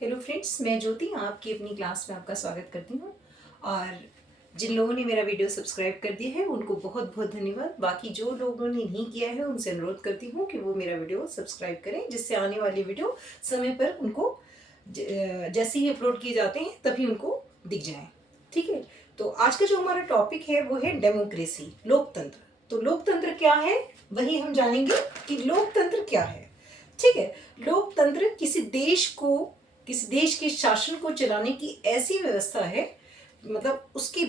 Hello friends, मैं ज्योति आपकी अपनी क्लास में आपका स्वागत करती हूँ। और जिन लोगों ने मेरा वीडियो सब्सक्राइब कर दिया है उनको बहुत बहुत धन्यवाद। बाकी जो लोगों ने नहीं किया है उनसे अनुरोध करती हूँ कि वो मेरा वीडियो सब्सक्राइब करें, जिससे आने वाली वीडियो समय पर उनको जैसे ही अपलोड किए जाते हैं तभी उनको दिख जाए। ठीक है, तो आज का जो हमारा टॉपिक है वो है डेमोक्रेसी, लोकतंत्र। तो लोकतंत्र क्या है वही हम जानेंगे कि लोकतंत्र क्या है। ठीक है, लोकतंत्र किसी देश के शासन को चलाने की ऐसी व्यवस्था है, मतलब उसकी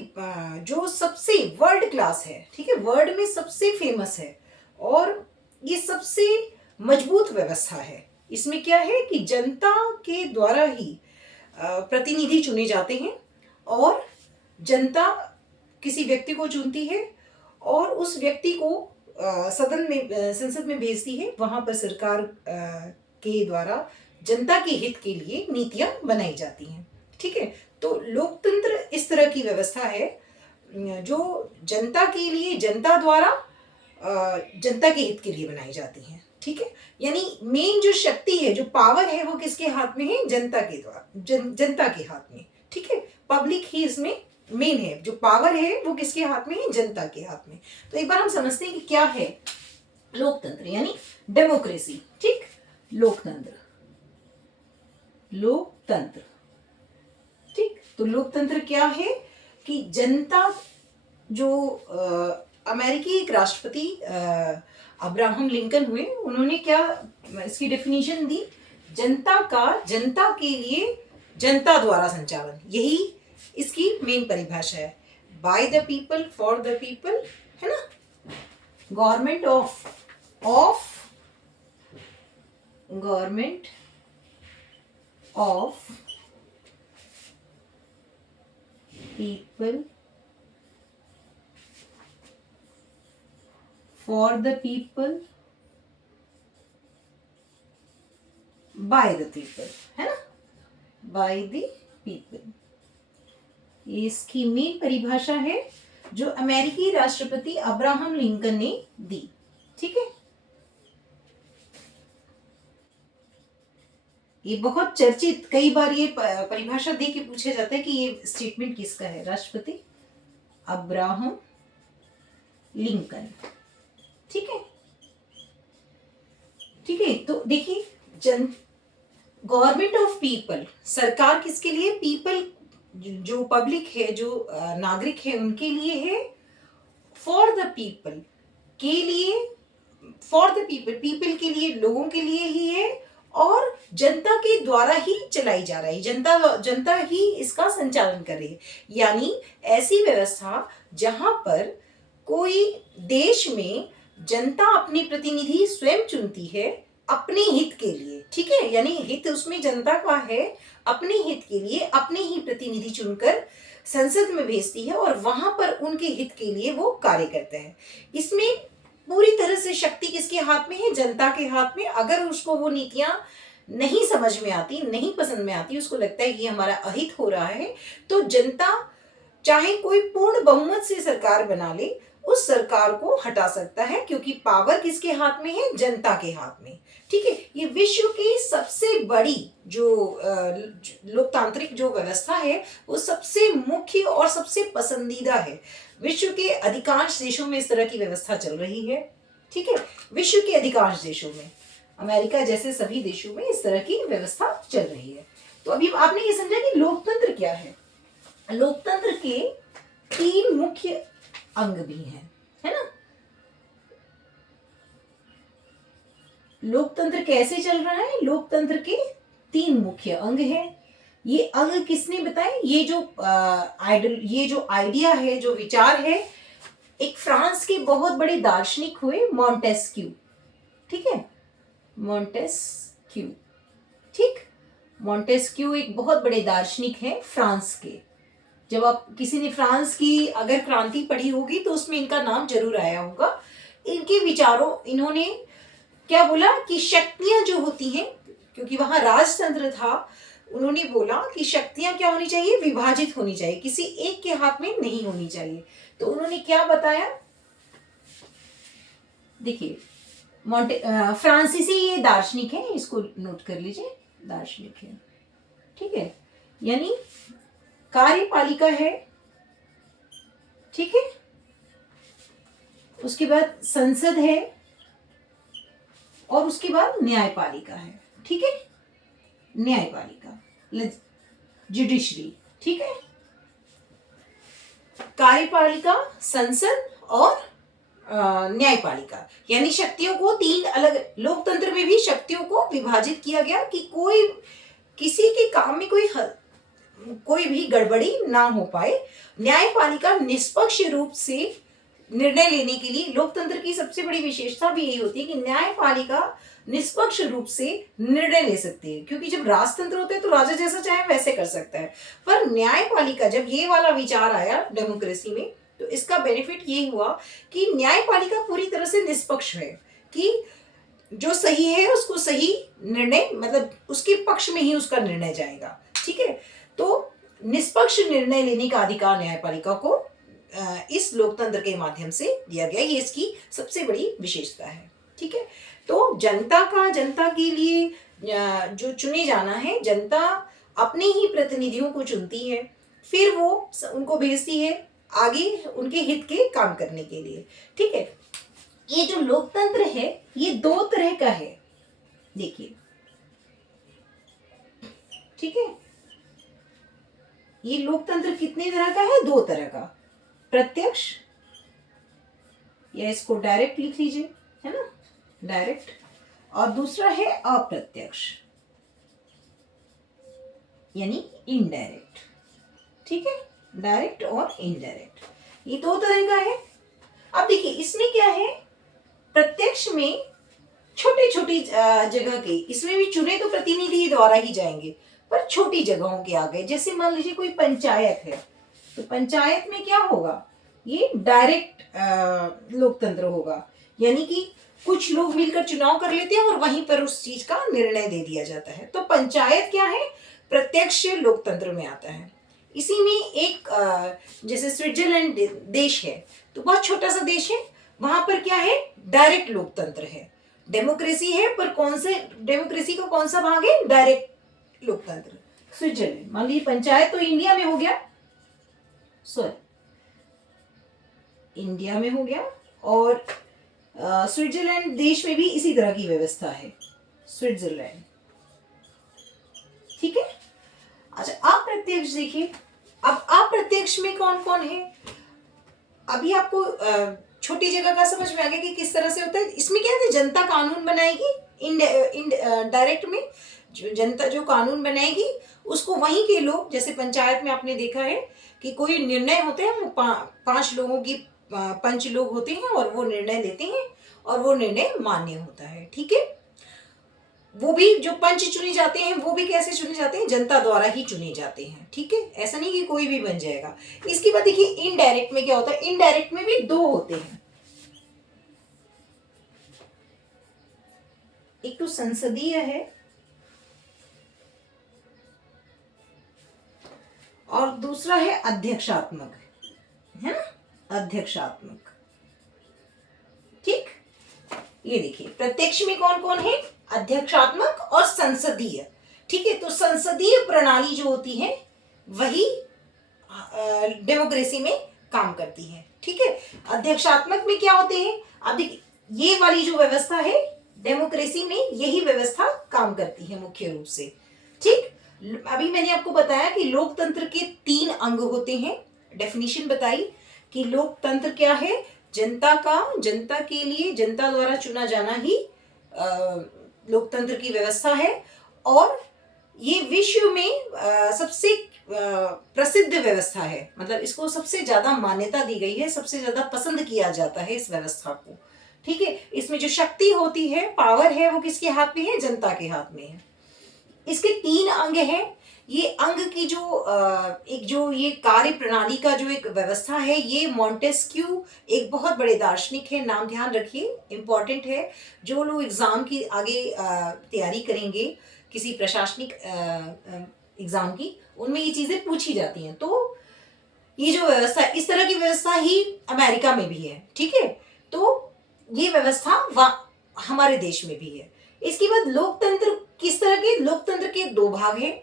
जो सबसे वर्ल्ड क्लास है, ठीक है, वर्ल्ड में सबसे फेमस है और ये सबसे मजबूत व्यवस्था है। इसमें क्या है कि जनता के द्वारा ही प्रतिनिधि चुने जाते हैं और जनता किसी व्यक्ति को चुनती है और उस व्यक्ति को संसद में भेजती है। वहां पर सरकार के द्वारा जनता के हित के लिए नीतियां बनाई जाती हैं। ठीक है, तो लोकतंत्र इस तरह की व्यवस्था है जो जनता के लिए, जनता द्वारा जनता के हित के लिए बनाई जाती हैं। ठीक है, यानी मेन जो शक्ति है, जो पावर है, वो किसके हाथ में है? जनता के द्वारा, जनता के हाथ में। ठीक है, पब्लिक ही इसमें मेन है। जो पावर है वो किसके हाथ में है? जनता के हाथ में। तो एक बार हम समझते हैं कि क्या है लोकतंत्र, यानी डेमोक्रेसी। ठीक, लोकतंत्र, लोकतंत्र। ठीक, तो लोकतंत्र क्या है कि जनता, जो अमेरिकी एक राष्ट्रपति अब्राहम लिंकन हुए, उन्होंने क्या इसकी डेफिनेशन दी? जनता का जनता के लिए, जनता द्वारा संचालन, यही इसकी मेन परिभाषा है। By the people, for the people, है ना। Government government of people, for the people, by the people, है ना, बाय द पीपल। इसकी मेन परिभाषा है जो अमेरिकी राष्ट्रपति अब्राहम लिंकन ने दी। ठीक है, ये बहुत चर्चित, कई बार ये परिभाषा दे के पूछा जाता है कि ये स्टेटमेंट किसका है? राष्ट्रपति अब्राहम लिंकन। ठीक है, ठीक है, तो देखिए, गवर्नमेंट ऑफ पीपल, सरकार किसके लिए? पीपल, जो पब्लिक है, जो नागरिक है, उनके लिए है। फॉर द पीपल के लिए, फॉर द पीपल, पीपल के लिए, लोगों के लिए ही है और जनता के द्वारा ही चलाई जा रही, जनता ही इसका संचालन कर रही है। यानी ऐसी व्यवस्था जहां पर कोई देश में जनता अपनी प्रतिनिधि स्वयं चुनती है अपने हित के लिए। ठीक है, यानी हित उसमें जनता का है, अपने हित के लिए अपने ही प्रतिनिधि चुनकर संसद में भेजती है और वहां पर उनके हित के लिए वो कार्य करते हैं। इसमें पूरी तरह से शक्ति किसके हाथ में है? जनता के हाथ में। अगर उसको वो नीतियां नहीं समझ में आती, नहीं पसंद में आती, उसको लगता है कि हमारा अहित हो रहा है, तो जनता चाहे कोई पूर्ण बहुमत से सरकार बना ले, उस सरकार को हटा सकता है, क्योंकि पावर किसके हाथ में है? जनता के हाथ में। ठीक है, ये विश्व की सबसे बड़ी जो लोकतांत्रिक जो व्यवस्था है, वो सबसे मुख्य और सबसे पसंदीदा है। विश्व के अधिकांश देशों में इस तरह की व्यवस्था चल रही है। ठीक है, विश्व के अधिकांश देशों में, अमेरिका जैसे सभी देशों में इस तरह की व्यवस्था चल रही है। तो अभी आपने ये समझा कि लोकतंत्र क्या है। लोकतंत्र के 3 मुख्य अंग भी हैं, है ना। लोकतंत्र कैसे चल रहा है? लोकतंत्र के 3 मुख्य अंग हैं। ये अंग किसने बताए? ये जो आइडिया है, जो विचार है, एक फ्रांस के बहुत बड़े दार्शनिक हुए, मॉन्टेस्क्यू। ठीक है, मॉन्टेस्क्यू। ठीक, मॉन्टेस्क्यू एक बहुत बड़े दार्शनिक हैं फ्रांस के। जब आप किसी ने फ्रांस की अगर क्रांति पढ़ी होगी तो उसमें इनका नाम जरूर आया होगा। इनके विचारों, इन्होंने क्या बोला कि शक्तियां जो होती हैं, क्योंकि वहां राजतंत्र था, उन्होंने बोला कि शक्तियां क्या होनी चाहिए? विभाजित होनी चाहिए, किसी एक के हाथ में नहीं होनी चाहिए। तो उन्होंने क्या बताया? देखिए, फ्रांसीसी ये दार्शनिक है, इसको नोट कर लीजिए, दार्शनिक है। ठीक है, यानी कार्यपालिका है, ठीक है, उसके बाद संसद है और उसके बाद न्यायपालिका है, ठीक है, न्यायपालिका, जुडिशरी, ठीक है, कार्यपालिका, संसद और न्यायपालिका, यानी शक्तियों को तीन अलग, लोकतंत्र में भी शक्तियों को विभाजित किया गया कि कोई किसी के काम में कोई भी गड़बड़ी ना हो पाए। न्यायपालिका निष्पक्ष रूप से निर्णय लेने के लिए, लोकतंत्र की सबसे बड़ी विशेषता भी यही होती है कि न्यायपालिका निष्पक्ष रूप से निर्णय ले सकती है, क्योंकि जब राजतंत्र होते हैं तो राजा जैसा चाहे वैसे कर सकता है, पर न्यायपालिका, जब ये वाला विचार आया डेमोक्रेसी में, तो इसका बेनिफिट ये हुआ कि न्यायपालिका पूरी तरह से निष्पक्ष है, कि जो सही है उसको सही निर्णय, मतलब उसके पक्ष में ही उसका निर्णय जाएगा, ठीक है। तो निष्पक्ष निर्णय लेने का अधिकार न्यायपालिका को इस लोकतंत्र के माध्यम से दिया गया, ये इसकी सबसे बड़ी विशेषता है, ठीक है। तो जनता के लिए जो चुने जाना है, जनता अपने ही प्रतिनिधियों को चुनती है, फिर वो उनको भेजती है आगे उनके हित के काम करने के लिए, ठीक है। ये जो लोकतंत्र है ये दो तरह का है, देखिए, ठीक है, ये लोकतंत्र कितने तरह का है? दो तरह का, प्रत्यक्ष, या इसको डायरेक्ट लिख लीजिए, है ना, डायरेक्ट, और दूसरा है अप्रत्यक्ष, यानी इनडायरेक्ट, ठीक है, डायरेक्ट और इनडायरेक्ट, ये दो तरह का है। अब देखिए इसमें क्या है, प्रत्यक्ष में छोटे छोटी जगह के, इसमें भी चुने तो प्रतिनिधि द्वारा ही जाएंगे, पर छोटी जगहों के आ गए, जैसे मान लीजिए कोई पंचायत है, तो पंचायत में क्या होगा, ये डायरेक्ट लोकतंत्र होगा, यानी कि कुछ लोग मिलकर चुनाव कर लेते हैं और वहीं पर उस चीज का निर्णय दे दिया जाता है। तो पंचायत क्या है, प्रत्यक्ष लोकतंत्र में आता है। इसी में एक जैसे स्विट्जरलैंड देश है, तो बहुत छोटा सा देश है, वहां पर क्या है, डायरेक्ट लोकतंत्र है, डेमोक्रेसी है, पर कौन से डेमोक्रेसी का कौन सा भाग है, डायरेक्ट लोकतंत्र। स्विट्जरलैंड, मान लीजिए पंचायत तो इंडिया में हो गया, सॉरी इंडिया में हो गया, और स्विट्जरलैंड देश में भी इसी तरह की व्यवस्था है, स्विट्जरलैंड, ठीक है। अच्छा, अप्रत्यक्ष देखिए, अब अप्रत्यक्ष में कौन कौन है, अभी आपको छोटी जगह का समझ में आ गया कि किस तरह से होता है। इसमें क्या है, जनता कानून बनाएगी, डायरेक्ट में जनता जो कानून बनाएगी उसको वहीं के लोग, जैसे पंचायत में आपने देखा है कि कोई निर्णय होते हैं, वो 5 लोगों की पंच लोग होते हैं और वो निर्णय लेते हैं और वो निर्णय मान्य होता है, ठीक है। वो भी जो पंच चुने जाते हैं वो भी कैसे चुने जाते हैं, जनता द्वारा ही चुने जाते हैं, ठीक है, ऐसा नहीं कि कोई भी बन जाएगा। इसके बाद देखिए इनडायरेक्ट में क्या होता है, इनडायरेक्ट में भी दो होते हैं, एक तो संसदीय है और दूसरा है अध्यक्षात्मक, है ना, अध्यक्षात्मक, ठीक। ये देखिए प्रत्यक्ष में कौन कौन है, अध्यक्षात्मक और संसदीय, ठीक है। तो संसदीय प्रणाली जो होती है वही डेमोक्रेसी में काम करती है, ठीक है। अध्यक्षात्मक में क्या होते हैं, अब देखिए ये वाली जो व्यवस्था है डेमोक्रेसी में, यही व्यवस्था काम करती है मुख्य रूप से, ठीक। अभी मैंने आपको बताया कि लोकतंत्र के 3 अंग होते हैं, डेफिनेशन बताई कि लोकतंत्र क्या है, जनता के लिए जनता द्वारा चुना जाना ही लोकतंत्र की व्यवस्था है, और ये विश्व में सबसे प्रसिद्ध व्यवस्था है, मतलब इसको सबसे ज्यादा मान्यता दी गई है, सबसे ज्यादा पसंद किया जाता है इस व्यवस्था को, ठीक है। इसमें जो शक्ति होती है, पावर है, वो किसके हाथ में है, जनता के हाथ में है। इसके 3 अंग हैं, ये अंग की जो ये कार्य प्रणाली का जो एक व्यवस्था है, ये मॉन्टेस्क्यू एक बहुत बड़े दार्शनिक है, नाम ध्यान रखिए, इंपॉर्टेंट है, जो लोग एग्जाम की आगे तैयारी करेंगे किसी प्रशासनिक एग्जाम की, उनमें ये चीजें पूछी जाती हैं। तो ये जो व्यवस्था, इस तरह की व्यवस्था ही अमेरिका में भी है, ठीक है। तो ये व्यवस्था हमारे देश में भी है। इसके बाद लोकतंत्र किस तरह के, लोकतंत्र के 2 भाग हैं,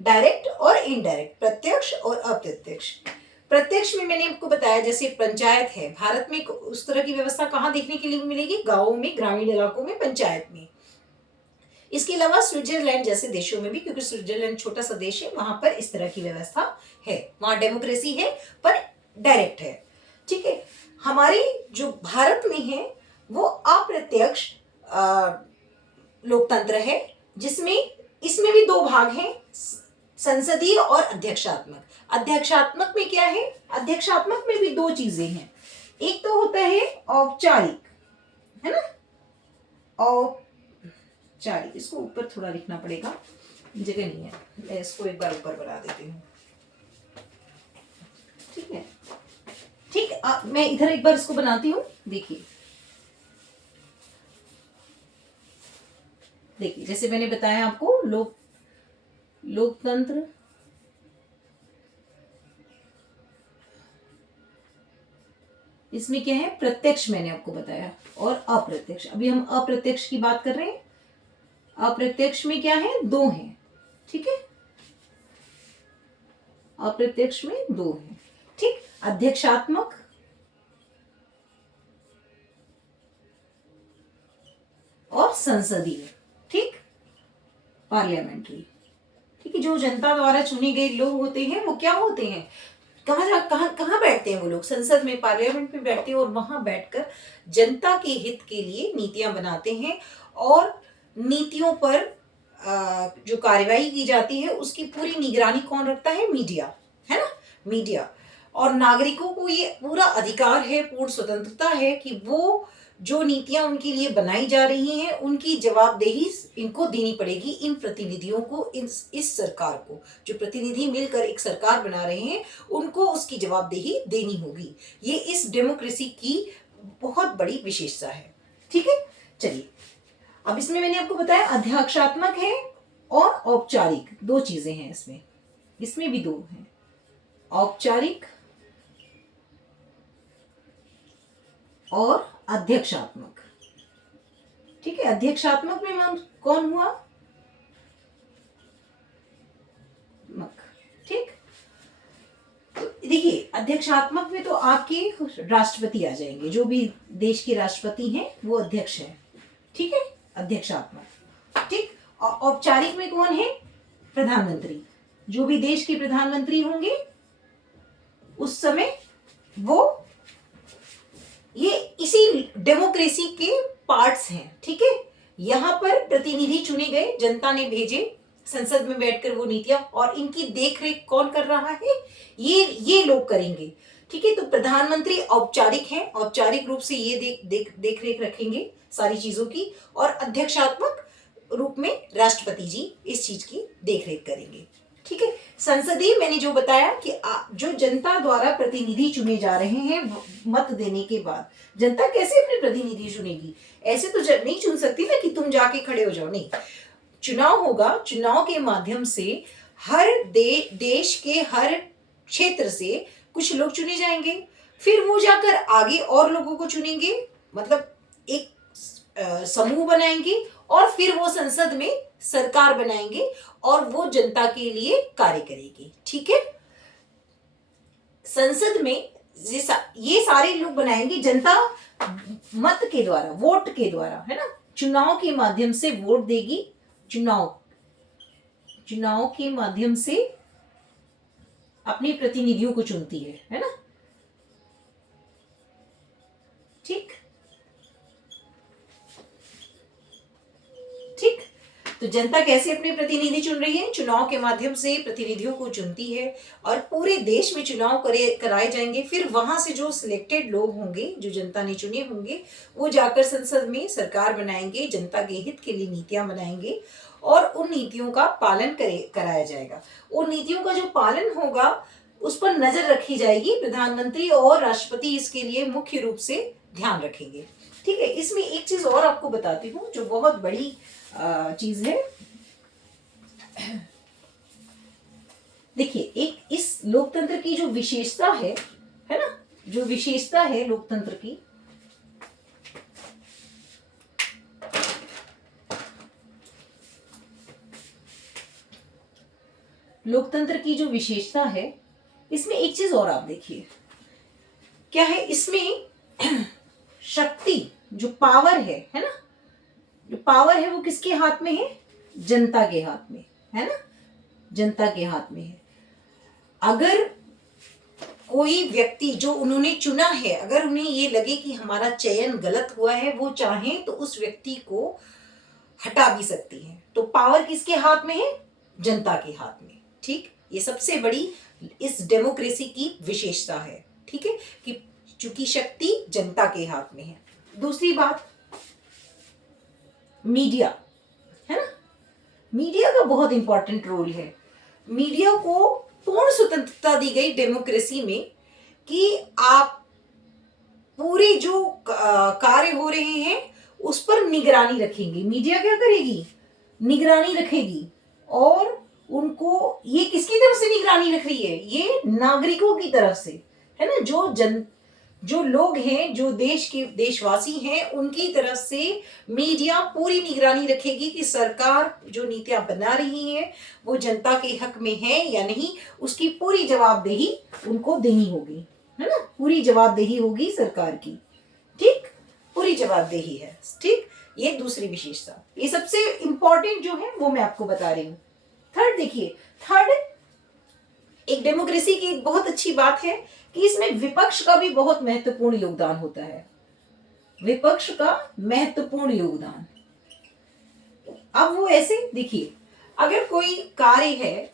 डायरेक्ट और इनडायरेक्ट, प्रत्यक्ष और अप्रत्यक्ष। प्रत्यक्ष में मैंने आपको बताया जैसे पंचायत है, भारत में उस तरह की व्यवस्था कहाँ देखने के लिए मिलेगी? गांवों में, ग्रामीण इलाकों में, पंचायत में। इसके अलावा स्विट्जरलैंड जैसे देशों में भी, क्योंकि स्विट्जरलैंड छोटा सा देश है, वहां पर इस तरह की व्यवस्था है, वहां डेमोक्रेसी है पर डायरेक्ट है। ठीक है, हमारे जो भारत में है वो अप्रत्यक्ष लोकतंत्र है, जिसमें इसमें भी दो भाग हैं, संसदीय और अध्यक्षात्मक। अध्यक्षात्मक में क्या है? अध्यक्षात्मक में भी दो चीजें हैं। एक तो होता है औपचारिक, है ना, औपचारिक, इसको ऊपर थोड़ा लिखना पड़ेगा, जगह नहीं है, मैं इसको एक बार ऊपर बना देती हूँ। ठीक है, ठीक, मैं इधर एक बार इसको बनाती हूँ। देखिए देखिए, जैसे मैंने बताया आपको, लोकतंत्र, इसमें क्या है? प्रत्यक्ष मैंने आपको बताया और अप्रत्यक्ष। अभी हम अप्रत्यक्ष की बात कर रहे हैं। अप्रत्यक्ष में क्या है? दो हैं। ठीक है, अप्रत्यक्ष में दो हैं। ठीक, अध्यक्षात्मक और संसदीय। ठीक, पार्लियामेंट्री। ठीक है, जो जनता द्वारा चुने गए लोग होते हैं वो क्या होते हैं? कहाँ बैठते हैं वो लोग? संसद में, पार्लियामेंट में बैठते हैं और वहां बैठकर जनता के हित के लिए नीतियां बनाते हैं। और नीतियों पर जो कार्यवाही की जाती है उसकी पूरी निगरानी कौन रखता है? मीडिया, है ना, मीडिया। और नागरिकों को ये पूरा अधिकार है, पूर्ण स्वतंत्रता है कि वो जो नीतियां उनके लिए बनाई जा रही हैं उनकी जवाबदेही इनको देनी पड़ेगी, इन प्रतिनिधियों को, इस सरकार को। जो प्रतिनिधि मिलकर एक सरकार बना रहे हैं उनको उसकी जवाबदेही देनी होगी। ये इस डेमोक्रेसी की बहुत बड़ी विशेषता है। ठीक है, चलिए, अब इसमें मैंने आपको बताया अध्यक्षात्मक है और औपचारिक, दो चीजें हैं इसमें। इसमें भी दो हैं, औपचारिक और अध्यक्षात्मक। ठीक है, अध्यक्षात्मक में कौन हुआ? ठीक, तो देखिए, अध्यक्षात्मक में तो आपके राष्ट्रपति आ जाएंगे, जो भी देश के राष्ट्रपति हैं वो अध्यक्ष है। ठीक है, अध्यक्षात्मक। ठीक, और औपचारिक में कौन है? प्रधानमंत्री। जो भी देश के प्रधानमंत्री होंगे उस समय वो, ये इसी डेमोक्रेसी के पार्ट्स हैं। ठीक है, यहां पर प्रतिनिधि चुने गए, जनता ने भेजे, संसद में बैठकर वो नीतियां, और इनकी देखरेख कौन कर रहा है? ये लोग करेंगे। ठीक है, तो प्रधानमंत्री औपचारिक हैं, औपचारिक रूप से ये देख रेख रखेंगे सारी चीजों की, और अध्यक्षात्मक रूप में राष्ट्रपति जी इस चीज की देखरेख करेंगे। ठीक है, संसदीय मैंने जो बताया कि जो जनता द्वारा प्रतिनिधि चुने जा रहे हैं, मत देने के बाद जनता कैसे अपने प्रतिनिधि चुनेगी? ऐसे तो नहीं चुन सकती ना कि तुम जाके खड़े हो जाओ, नहीं। चुनाव होगा, चुनाव के माध्यम से हर देश के हर क्षेत्र से कुछ लोग चुने जाएंगे, फिर वो जाकर आगे और लोगों को चुनेंगे, मतलब एक समूह बनाएंगे, और फिर वो संसद में सरकार बनाएंगे और वो जनता के लिए कार्य करेगी। ठीक है, संसद में ये सारे लोग बनाएंगे, जनता मत के द्वारा, वोट के द्वारा, है ना, चुनाव के माध्यम से वोट देगी, चुनाव के माध्यम से अपने प्रतिनिधियों को चुनती है ना। ठीक ठीक, तो जनता कैसे अपने प्रतिनिधि चुन रही है? चुनाव के माध्यम से प्रतिनिधियों को चुनती है, और पूरे देश में चुनाव कराए जाएंगे। फिर वहां से जो सिलेक्टेड लोग होंगे, जो जनता ने चुने होंगे, वो जाकर संसद में सरकार बनाएंगे, जनता के हित के लिए नीतियां बनाएंगे, और उन नीतियों का पालन कराया जाएगा। उन नीतियों का जो पालन होगा उस पर नजर रखी जाएगी। प्रधानमंत्री और राष्ट्रपति इसके लिए मुख्य रूप से ध्यान रखेंगे। ठीक है, इसमें एक चीज और आपको बताती हूँ जो बहुत बड़ी चीज है। देखिए, एक इस लोकतंत्र की जो विशेषता है ना, जो विशेषता है लोकतंत्र की, लोकतंत्र की जो विशेषता है, इसमें एक चीज और आप देखिए, क्या है इसमें शक्ति, जो पावर है ना, जो पावर है वो किसके हाथ में है? जनता के हाथ में है ना, जनता के हाथ में है। अगर कोई व्यक्ति जो उन्होंने चुना है, अगर उन्हें ये लगे कि हमारा चयन गलत हुआ है, वो चाहें तो उस व्यक्ति को हटा भी सकती है। तो पावर किसके हाथ में है? जनता के हाथ में। ठीक, ये सबसे बड़ी इस डेमोक्रेसी की विशेषता है। ठीक है, कि चूंकि शक्ति जनता के हाथ में है। दूसरी बात, मीडिया है ना, मीडिया का बहुत इंपॉर्टेंट रोल है। मीडिया को पूर्ण स्वतंत्रता दी गई डेमोक्रेसी में कि आप पूरे जो कार्य हो रहे हैं उस पर निगरानी रखेंगे। मीडिया क्या करेगी? निगरानी रखेगी। और उनको, ये किसकी तरफ से निगरानी रख रही है? ये नागरिकों की तरफ से है ना, जो लोग हैं, जो देश के देशवासी हैं, उनकी तरफ से मीडिया पूरी निगरानी रखेगी कि सरकार जो नीतियां बना रही है वो जनता के हक में है या नहीं। उसकी पूरी जवाबदेही उनको देनी होगी, है ना, पूरी जवाबदेही होगी सरकार की। ठीक, पूरी जवाबदेही है। ठीक, ये दूसरी विशेषता, ये सबसे इंपॉर्टेंट जो है वो मैं आपको बता रही हूँ। थर्ड देखिए, थर्ड एक डेमोक्रेसी की एक बहुत अच्छी बात है कि इसमें विपक्ष का भी बहुत महत्वपूर्ण योगदान होता है। विपक्ष का महत्वपूर्ण योगदान, अब वो ऐसे देखिए, अगर कोई कार्य है,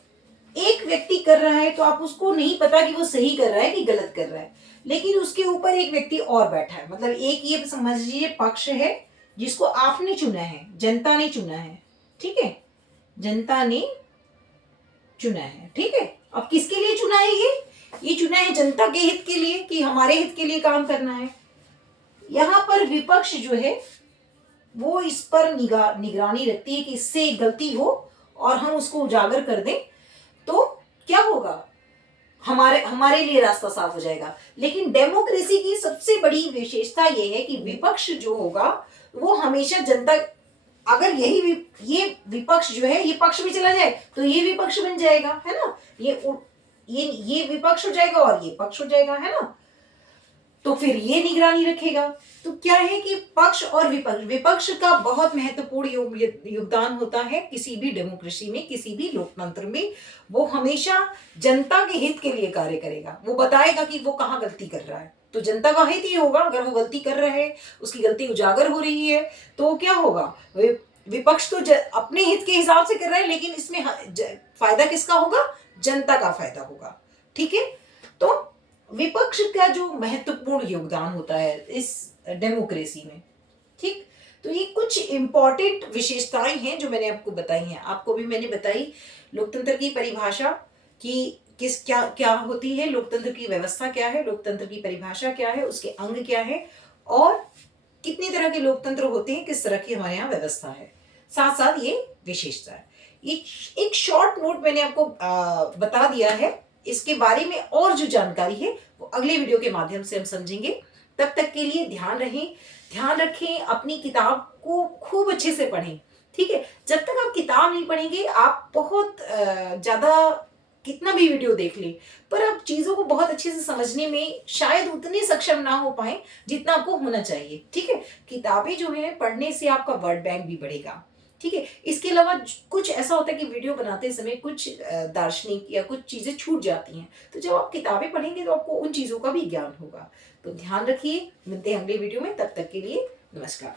एक व्यक्ति कर रहा है तो आप उसको नहीं पता कि वो सही कर रहा है कि गलत कर रहा है, लेकिन उसके ऊपर एक व्यक्ति और बैठा है। मतलब एक ये समझ लीजिए पक्ष है जिसको आपने चुना है, जनता ने चुना है। ठीक है, जनता ने चुना है। ठीक है, अब किसके लिए चुना है? ये चुना है जनता के हित के लिए, कि हमारे हित के लिए काम करना है। यहां पर विपक्ष जो है वो इस पर निगरानी रखती है कि इससे गलती हो और हम उसको उजागर कर दें तो क्या होगा, हमारे लिए रास्ता साफ हो जाएगा। लेकिन डेमोक्रेसी की सबसे बड़ी विशेषता ये है कि विपक्ष जो होगा वो हमेशा जनता, अगर ये विपक्ष जो है ये पक्ष में चला जाए तो ये विपक्ष बन जाएगा, है ना, ये विपक्ष हो जाएगा और ये पक्ष हो जाएगा, है ना, तो फिर ये निगरानी रखेगा। तो क्या है कि पक्ष और विपक्ष का बहुत महत्वपूर्ण योगदान होता है किसी भी डेमोक्रेसी में, किसी भी लोकतंत्र में। वो हमेशा जनता के हित के लिए कार्य करेगा। वो बताएगा कि वो कहाँ गलती कर रहा है, तो जनता का हित ही होगा। अगर वो गलती कर रहा है, उसकी गलती उजागर हो रही है, तो क्या होगा, विपक्ष तो अपने हित के हिसाब से कर रहा है, लेकिन इसमें फायदा किसका होगा? जनता का फायदा होगा। ठीक है, तो विपक्ष का जो महत्वपूर्ण योगदान होता है इस डेमोक्रेसी में। ठीक, तो ये कुछ इंपॉर्टेंट विशेषताएं हैं जो मैंने आपको बताई हैं। आपको भी मैंने बताई लोकतंत्र की परिभाषा कि क्या क्या होती है, लोकतंत्र की व्यवस्था क्या है, लोकतंत्र की परिभाषा क्या है, उसके अंग क्या है, और कितने तरह के लोकतंत्र होते हैं, किस तरह की हमारे यहाँ व्यवस्था है, साथ साथ ये विशेषता है। एक शॉर्ट नोट मैंने आपको बता दिया है। इसके बारे में और जो जानकारी है वो अगले वीडियो के माध्यम से हम समझेंगे। तब तक के लिए ध्यान रखें, अपनी किताब को खूब अच्छे से पढ़ें। ठीक है, जब तक आप किताब नहीं पढ़ेंगे, आप बहुत ज्यादा कितना भी वीडियो देख लें, पर आप चीजों को बहुत अच्छे से समझने में शायद उतने सक्षम ना हो पाए जितना आपको होना चाहिए। ठीक है, किताबें जो है पढ़ने से आपका वर्ड बैंक भी बढ़ेगा। ठीक है, इसके अलावा कुछ ऐसा होता है कि वीडियो बनाते समय कुछ दार्शनिक या कुछ चीजें छूट जाती हैं, तो जब आप किताबें पढ़ेंगे तो आपको उन चीजों का भी ज्ञान होगा। तो ध्यान रखिए, मिलते हैं अगले वीडियो में, तब तक के लिए नमस्कार।